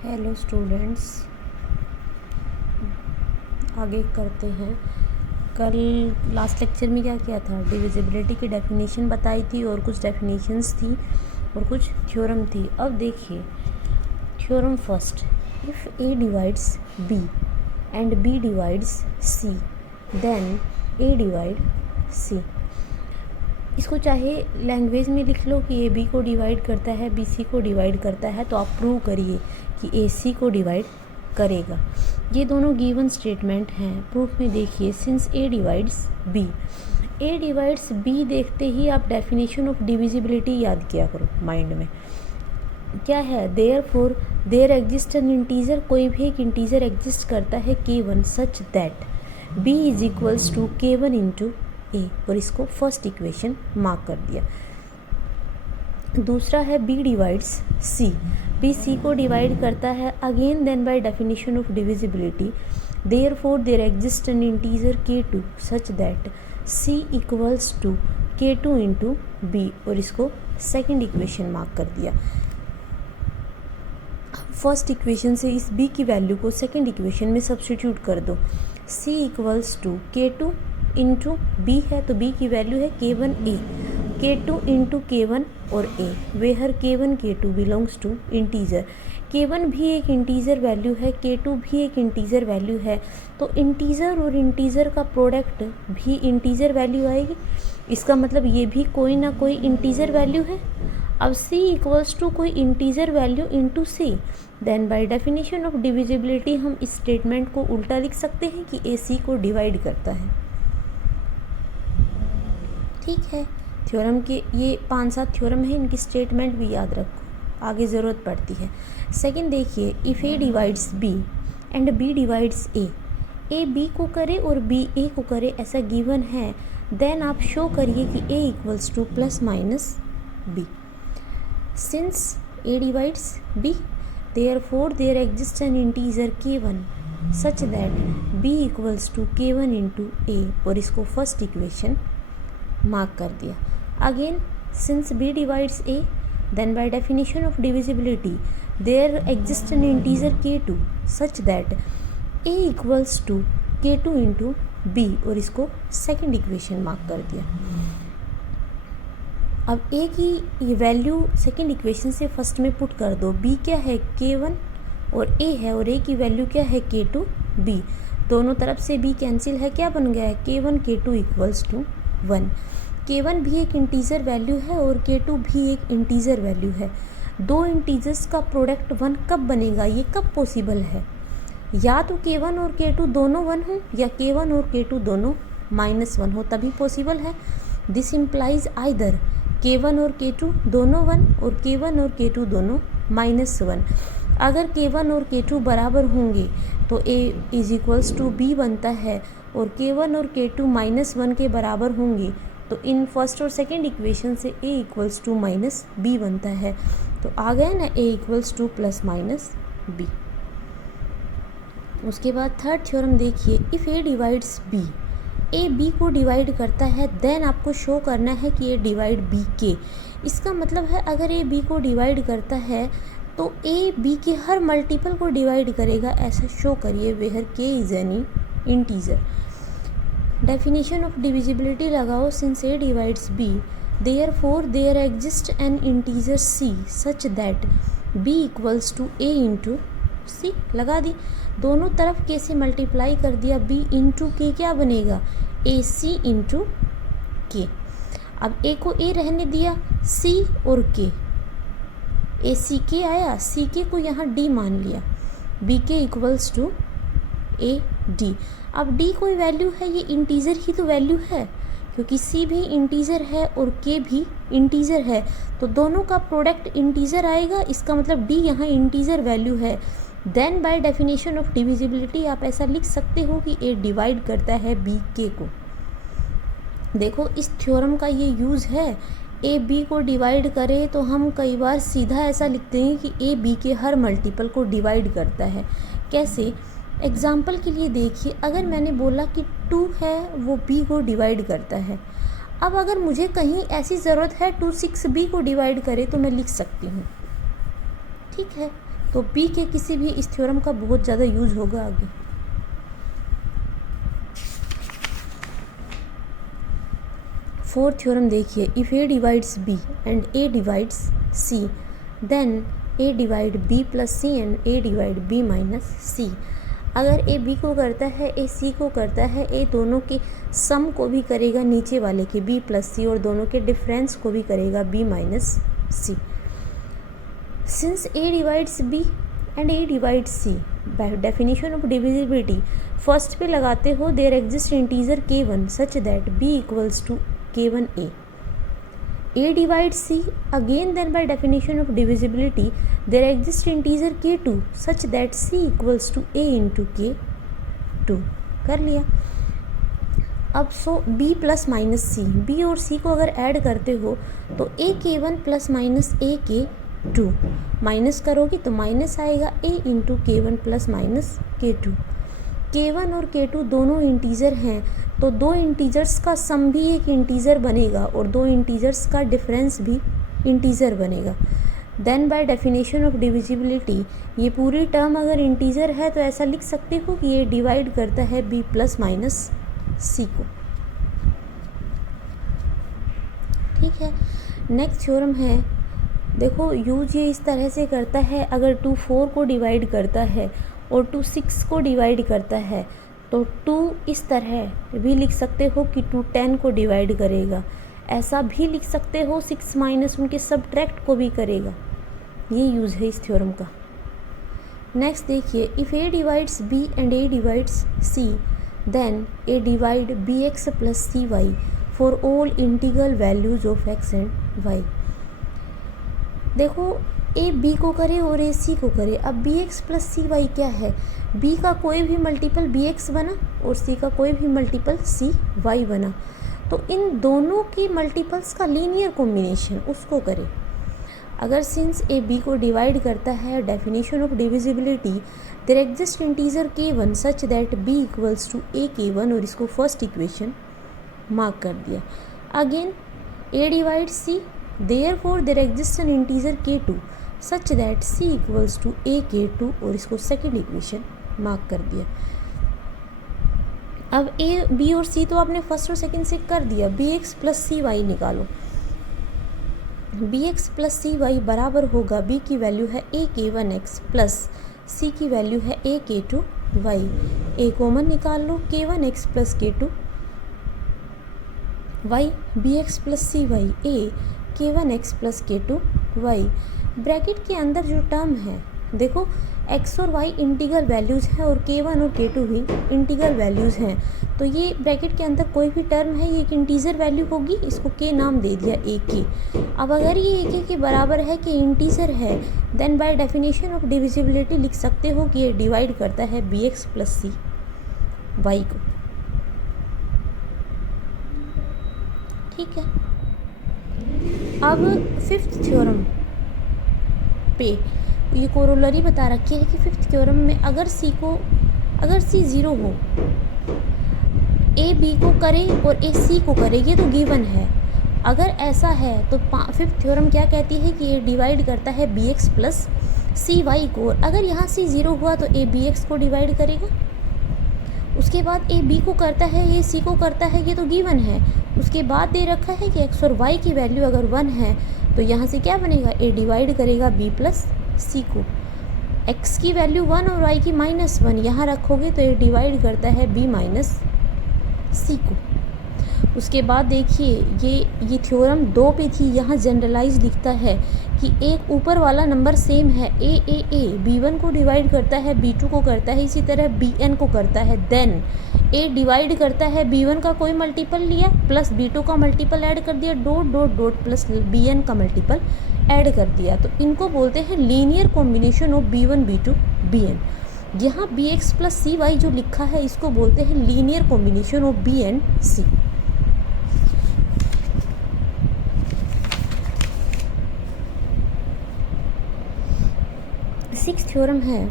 Hello students, आगे करते हैं। कल लास्ट लेक्चर में क्या किया था? डिविजिबिलिटी की डेफिनेशन बताई थी और कुछ डेफिनेशंस थी और कुछ थ्योरम थी। अब देखिए theorem first, if A divides B and B divides C then A divide C. इसको चाहे लैंग्वेज में लिख लो कि ए बी को डिवाइड करता है, बी सी को डिवाइड करता है, तो आप प्रूव करिए कि ए सी को डिवाइड करेगा। ये दोनों गिवन स्टेटमेंट हैं। प्रूफ में देखिए, since A divides B, A divides B देखते ही आप डेफिनेशन ऑफ डिविजिबिलिटी याद किया करो माइंड में। क्या है? Therefore there exist an integer, कोई भी एक इंटीजर एग्जिस्ट करता है K1 such that B is equals to K1 into A, और इसको फर्स्ट इक्वेशन मार्क कर दिया। दूसरा है B divides C, B C को डिवाइड करता है। Again then by definition of divisibility therefore there exist an integer K2 such that C equals to K2 into B, और इसको सेकेंड इक्वेशन मार्क कर दिया। फर्स्ट इक्वेशन से इस b की वैल्यू को सेकेंड इक्वेशन में सब्स्टिट्यूट कर दो। c equals to K2 into B है, तो b की वैल्यू है K1 a, K2 into K1 और a, where K1 K2 belongs to integer. K1 भी एक इंटीजर वैल्यू है, K2 भी एक इंटीजर वैल्यू है, तो इंटीजर और इंटीजर का प्रोडक्ट भी इंटीजर वैल्यू आएगी। इसका मतलब ये भी कोई ना कोई इंटीजर वैल्यू है। अब c इक्वल्स टू कोई integer value into C, then by definition of divisibility हम इस स्टेटमेंट को उल्टा लिख सकते हैं कि ए सी को डिवाइड करता है। ठीक है, थ्योरम के ये 5-7 थ्योरम है, इनकी स्टेटमेंट भी याद रखो, आगे ज़रूरत पड़ती है। सेकंड देखिए, if A divides B and B divides A B को करे और बी ए को करे, ऐसा गिवन है, देन आप शो करिए कि A equals to plus minus B. Since a divides b, therefore there exists an integer K1 such that b equals to K1 into a, और इसको फर्स्ट इक्वेशन मार्क कर दिया। Again since b divides a, then by definition of divisibility there exists an integer K2 such that a equals to K2 into b, और इसको second equation mark कर दिया। अब a की ये वैल्यू सेकेंड इक्वेशन से फर्स्ट में put कर दो। b क्या है? K1 और a है, और a की वैल्यू क्या है? K2 b। दोनों तरफ से b कैंसिल है, क्या बन गया है? K1 K2 equals to 1। K1 भी एक इंटीजर वैल्यू है और K2 भी एक इंटीजर वैल्यू है। दो इंटीजर्स का प्रोडक्ट 1 कब बनेगा? ये कब पॉसिबल है? या तो K1 और K2 दोनों 1 हो, या K1 और K2 दोनों -1 हो, तभी पॉसिबल है। दिस इम्प्लाइज आइदर K1 और K2 दोनों 1 और K1 और K2 दोनों -1। अगर K1 और K2 बराबर होंगे तो A is equals to B बनता है, और K1 और K2 -1 के बराबर होंगे तो इन फर्स्ट और सेकेंड इक्वेशन से A इक्वल्स टू -B बनता है। तो आ गया ना A equals to plus minus B। उसके बाद थर्ड थ्योरम देखिए, if A divides B, A B को डिवाइड करता है, देन आपको शो करना है कि ए डिवाइड बी के। इसका मतलब है अगर ए बी को डिवाइड करता है तो ए बी के हर मल्टीपल को डिवाइड करेगा, ऐसा शो करिए where K is any integer. Definition of divisibility लगाओ, since A divides B therefore there exist an integer C such that B equals to A into C, लगा दी। दोनों तरफ के से मल्टीप्लाई कर दिया, b इंटू के क्या बनेगा? ए सी इंटू के। अब a को a रहने दिया, c और k, ए सी के आया, सी के को यहाँ d मान लिया, b के इक्वल्स टू ए डी। अब d कोई वैल्यू है, ये इंटीजर ही तो वैल्यू है, क्योंकि c भी इंटीजर है और k भी इंटीजर है, तो दोनों का प्रोडक्ट इंटीजर आएगा। इसका मतलब d यहाँ इंटीजर वैल्यू है। Then by definition of divisibility आप ऐसा लिख सकते हो कि a डिवाइड करता है b k को। देखो इस थ्योरम का ये यूज़ है, a b को डिवाइड करे तो हम कई बार सीधा ऐसा लिखते हैं कि a b के हर मल्टीपल को डिवाइड करता है। कैसे? एग्जाम्पल के लिए देखिए, अगर मैंने बोला कि 2 है वो b को डिवाइड करता है, अब अगर मुझे कहीं ऐसी ज़रूरत है 2 6b को डिवाइड करे तो मैं लिख सकती हूँ। ठीक है, तो बी के किसी भी इस थ्योरम का बहुत ज़्यादा यूज होगा आगे। फोर्थ थ्योरम देखिए, if A divides B and A divides C then A divide B plus C and A divide B minus C. अगर ए बी को करता है, ए सी को करता है, ए दोनों के सम को भी करेगा नीचे वाले के बी प्लस सी, और दोनों के डिफरेंस को भी करेगा B minus C. Since A divides B and A divides C, by definition of divisibility first पे लगाते हो there exist integer k1 such that b equals to k1a। a divides c, again then by definition of divisibility there exists integer k2 such that c equals to a into k2। कर लिया। अब सो b plus minus सी, b और c को अगर add करते हो तो a k1 plus minus a k2, minus करोगी तो माइनस आएगा a into k1 plus minus k2। k1 और k2 दोनों इंटीजर हैं, तो दो इंटीजर्स का सम भी एक इंटीजर बनेगा और दो इंटीजर्स का डिफरेंस भी इंटीजर बनेगा। Then by definition of divisibility ये पूरी टर्म अगर इंटीजर है तो ऐसा लिख सकते हो कि ये डिवाइड करता है b प्लस माइनस सी को। ठीक है, नेक्स्ट थ्योरम है, देखो यूज ये इस तरह से करता है, अगर 2 4 को डिवाइड करता है और 2 6 को डिवाइड करता है तो 2 इस तरह भी लिख सकते हो कि 2 10 को डिवाइड करेगा। ऐसा भी लिख सकते हो 6 माइनस उनके सब्ट्रैक्ट को भी करेगा। ये यूज़ है इस थ्योरम का। नेक्स्ट देखिए, if A divides B and A divides C then A divide B X plus C Y for all integral values of X and Y. देखो ए बी को करे और ए सी को करे। अब B X plus C Y क्या है, B का कोई भी मल्टीपल बी एक्स बना और सी का कोई भी मल्टीपल सी वाई बना, तो इन दोनों की मल्टीपल्स का लीनियर कॉम्बिनेशन उसको करे। अगर सिंस ए बी को डिवाइड करता है, definition of divisibility there exist integer k1 such that b equals to a k1, और इसको फर्स्ट इक्वेशन मार्क कर दिया। Again a divide c, therefore there exist an integer k2 such that c equals to a k2, और इसको second equation mark कर दिया। अब a b और c तो आपने फर्स्ट और सेकेंड से कर दिया, B X plus C Y निकालो। B X plus C Y बराबर होगा, b की वैल्यू है a k1 x plus c की वैल्यू है a k2 y। a common निकाल लो, k1 x plus k2 y, B X plus C Y a k1 x plus k2 y। Bracket के अंदर जो टर्म है, देखो x और y इंटीग्रल वैल्यूज़ हैं और k1 और k2 भी इंटीग्रल वैल्यूज़ हैं, तो ये ब्रैकेट के अंदर कोई भी टर्म है ये एक इंटीजर वैल्यू होगी, इसको k नाम दे दिया a k। अब अगर ये a k के बराबर है कि इंटीजर है, then by definition of divisibility लिख सकते हो कि ये डिवाइड करता है B X plus C Y को। ठीक है, अब फिफ्थ थ्योरम पे ये कोरोलरी बता रखी है कि फिफ्थ थ्योरम में अगर सी ज़ीरो हो, ए बी को करे और ए सी को करे, ये तो गिवन है। अगर ऐसा है तो फिफ्थ थ्योरम क्या कहती है कि ये डिवाइड करता है B X plus C Y को। अगर यहाँ सी ज़ीरो हुआ तो ए बी एक्स को डिवाइड करेगा, उसके बाद ए बी को करता है, ए सी को करता है, ये तो गिवन है। उसके बाद दे रखा है कि एक्स और वाई की वैल्यू अगर 1 है तो यहाँ से क्या बनेगा, ए डिवाइड करेगा बी प्लस सी को। x की वैल्यू 1 और y की -1 यहाँ रखोगे तो ये डिवाइड करता है b माइनस सी को। उसके बाद देखिए ये थ्योरम 2 पे थी, यहाँ जनरलाइज लिखता है कि एक ऊपर वाला नंबर सेम है, a b1 को डिवाइड करता है, b2 को करता है, इसी तरह bn को करता है। देन a डिवाइड करता है b1 का कोई मल्टीपल लिया प्लस b2 का मल्टीपल ऐड कर दिया, dot dot dot plus bn का मल्टीपल ऐड कर दिया, तो इनको बोलते हैं linear combination of b1 b2 bn। यहाँ bx प्लस सी वाई जो लिखा है इसको बोलते हैं linear combination of b and c। Sixth theorem है,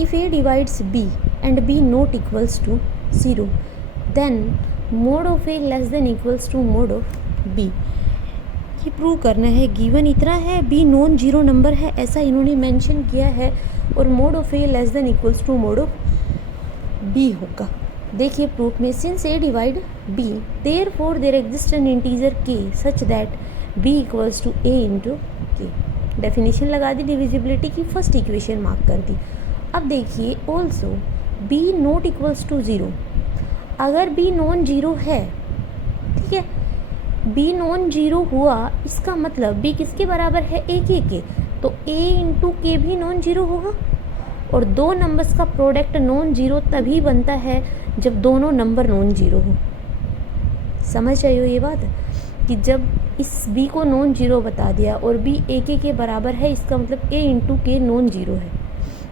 if a divides b and b not equals to 0 then mod of a less than equals to mod of b। ये prove करना है। गिवन इतना है, बी नॉन जीरो नंबर है, ऐसा इन्होंने mention किया है, और mod of A less than equals to mod of B होगा। देखिए प्रूफ में, since A divide B therefore there exist an integer K such that B equals to A into K. Definition लगा दी divisibility की, first equation mark कर दी। अब देखिए also B not equals to zero, अगर बी नॉन जीरो है, ठीक है, बी नॉन जीरो हुआ, इसका मतलब बी किसके बराबर है, ए के, तो ए इंटू के भी नॉन जीरो होगा। और दो नंबर्स का प्रोडक्ट नॉन जीरो तभी बनता है जब दोनों नंबर नॉन जीरो हो। समझ रहे हो ये बात, कि जब इस बी को नॉन जीरो बता दिया और बी ए के बराबर है, इसका मतलब ए इंटू के नॉन जीरो है।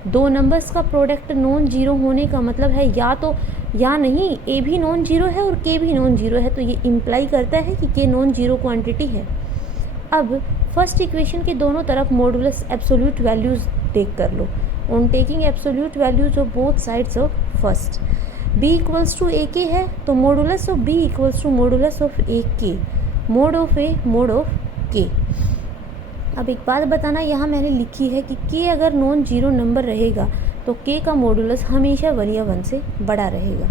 दो नंबर्स का प्रोडक्ट नॉन जीरो होने का मतलब है या तो या नहीं, ए भी नॉन जीरो है और के भी नॉन जीरो है, तो ये इम्प्लाई करता है कि के नॉन जीरो क्वांटिटी है। अब फर्स्ट इक्वेशन के दोनों तरफ मॉडुलस एब्सोल्यूट वैल्यूज टेक कर लो। On taking absolute values of both sides of first, B equals to A K है तो modulus of B equals to modulus of A K, mod of A mod of K. अब एक बात बताना, यहाँ मैंने लिखी है कि के अगर नॉन जीरो नंबर रहेगा तो के का मॉडुलस हमेशा 1 या 1 से बड़ा रहेगा।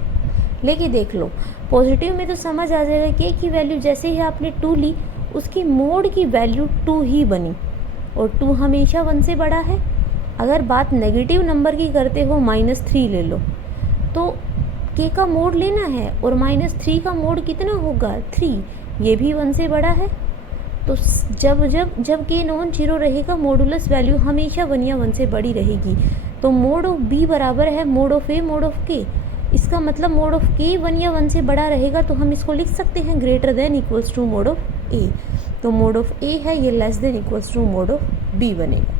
लेकिन देख लो, पॉजिटिव में तो समझ आ जाएगा के की वैल्यू जैसे ही आपने 2 ली, उसकी मोड की वैल्यू 2 ही बनी, और 2 हमेशा 1 से बड़ा है। अगर बात नेगेटिव नंबर की करते हो, -3 ले लो, तो के का मोड लेना है, और -3 का मोड कितना होगा, 3, ये भी 1 से बड़ा है। तो जब जब जब के नॉन जीरो रहेगा, मॉडुलस वैल्यू हमेशा 1 या 1 से बड़ी रहेगी। तो मोड ऑफ बी बराबर है mode of A mod of के, इसका मतलब मोड ऑफ के 1 या 1 से बड़ा रहेगा, तो हम इसको लिख सकते हैं greater than equals to mod of A. तो मोड ऑफ ए है, ये less than equals to mod of B बनेगा।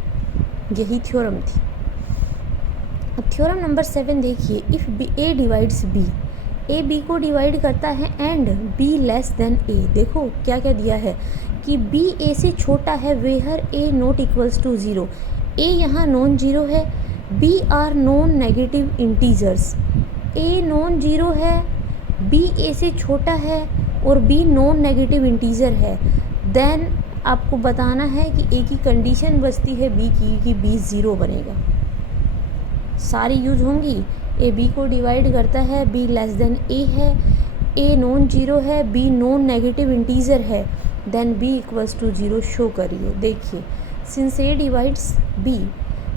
यही थ्योरम थी। अब थ्योरम नंबर 7 देखिए, if B A divides B, A B को डिवाइड करता है and B less than A. देखो क्या क्या दिया है कि बी ए से छोटा है where A not equals to zero. A यहाँ नॉन जीरो है, B are non negative integers. A non zero है, बी ए से छोटा है और बी नॉन नेगेटिव इंटीजर है। देन आपको बताना है कि ए की कंडीशन बचती है बी की कि बी ज़ीरो बनेगा। सारी यूज होंगी। ए बी को डिवाइड करता है, बी लेस देन ए है, ए नॉन जीरो है, बी नॉन नेगेटिव इंटीजर है, then B equals to zero show करिए। देखिए, since A divides B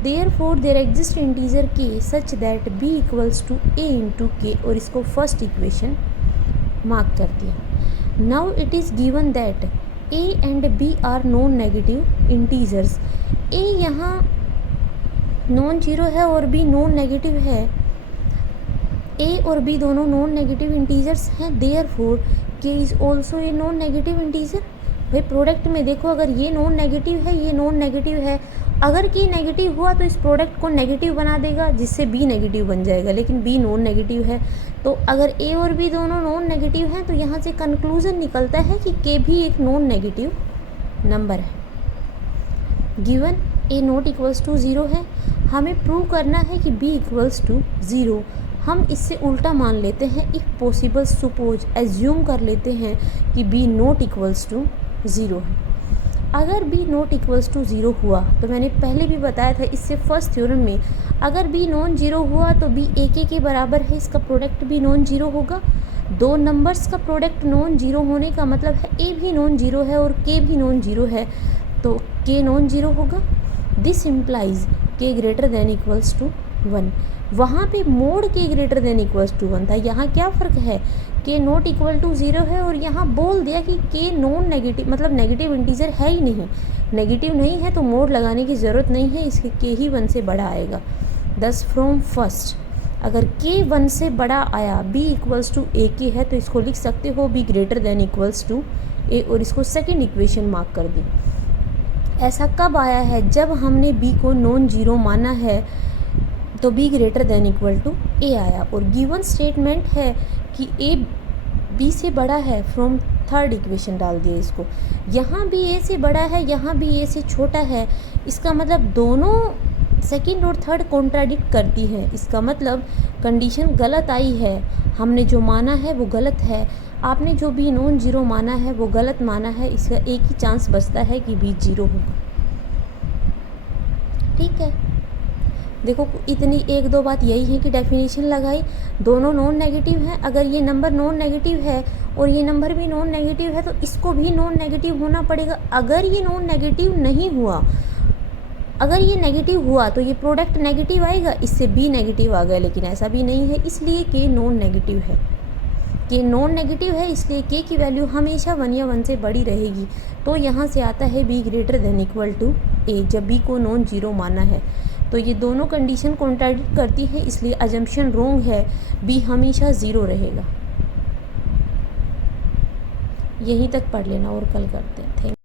therefore there exist integer K such that B equals to A into K, और इसको first equation mark कर दिया। Now it is given that A and B are non negative integers. A यहाँ non zero है और B non negative है, ए और B दोनों नॉन नेगेटिव इंटीजर्स हैं, देयरफॉर के is also a non negative integer. भाई प्रोडक्ट में देखो, अगर ये नॉन नेगेटिव है, ये नॉन नेगेटिव है, अगर के नेगेटिव हुआ तो इस प्रोडक्ट को नेगेटिव बना देगा, जिससे बी नेगेटिव बन जाएगा, लेकिन बी नॉन नेगेटिव है। तो अगर ए और बी दोनों नॉन नेगेटिव हैं तो यहाँ से कंक्लूजन निकलता है कि के भी एक नॉन नेगेटिव नंबर है। Given A not equals to zero है, हमें प्रूव करना है कि बी इक्वल्स टू ज़ीरो। हम इससे उल्टा मान लेते हैं, इफ़ पॉसिबल सपोज एज्यूम कर लेते हैं कि B not equals to zero है। अगर B not equals to zero हुआ तो मैंने पहले भी बताया था इससे फर्स्ट थ्योरम में, अगर बी नॉन जीरो हुआ तो बी ए के बराबर है, इसका प्रोडक्ट भी नॉन जीरो होगा। दो नंबर्स का प्रोडक्ट नॉन जीरो होने का मतलब है ए भी नॉन जीरो है और के भी नॉन जीरो है, तो के नॉन जीरो होगा। दिस इम्प्लाइज के ग्रेटर देन इक्वल्स टू 1। वहाँ पे मोड के ग्रेटर देन इक्वल्स टू 1 था, यहाँ क्या फ़र्क है, के नॉट इक्वल टू ज़ीरो है और यहाँ बोल दिया कि के नॉन नेगेटिव, मतलब नेगेटिव इंटीजर है ही नहीं, नेगेटिव नहीं है तो मोड लगाने की ज़रूरत नहीं है, इसके के ही 1 से बड़ा आएगा। दस फ्रॉम फर्स्ट अगर के 1 से बड़ा आया, B equals to A K है, तो इसको लिख सकते हो B greater than equals to A, और इसको सेकेंड इक्वेशन मार्क कर दी। ऐसा कब आया है, जब हमने बी को नॉन जीरो माना है तो B greater than equal to A आया, और गिवन स्टेटमेंट है कि ए बी से बड़ा है, फ्रॉम थर्ड इक्वेशन डाल दिया इसको। यहाँ भी ए से बड़ा है, यहाँ भी ए से छोटा है, इसका मतलब दोनों सेकंड और थर्ड कॉन्ट्राडिक्ट करती है। इसका मतलब कंडीशन गलत आई है, हमने जो माना है वो गलत है, आपने जो बी नॉन जीरो माना है वो गलत माना है, इसका एक ही चांस बचता है कि बी जीरो होगा। ठीक है, देखो इतनी एक दो बात यही है कि डेफिनेशन लगाई, दोनों नॉन नेगेटिव हैं। अगर ये नंबर नॉन नेगेटिव है और ये नंबर भी नॉन नेगेटिव है तो इसको भी नॉन नेगेटिव होना पड़ेगा। अगर ये नॉन नेगेटिव नहीं हुआ, अगर ये नेगेटिव हुआ तो ये प्रोडक्ट नेगेटिव आएगा, इससे बी नेगेटिव आ गया, लेकिन ऐसा भी नहीं है, इसलिए के नॉन नेगेटिव है। के नॉन नेगेटिव है इसलिए के की वैल्यू हमेशा 1 या 1 से बड़ी रहेगी। तो यहाँ से आता है B greater than equal to A, जब बी को नॉन जीरो माना है। तो ये दोनों कंडीशन कॉन्ट्राडिक्ट करती है, इसलिए अजम्पशन रॉन्ग है, बी हमेशा ज़ीरो रहेगा। यहीं तक पढ़ लेना और कल करते हैं। थैंक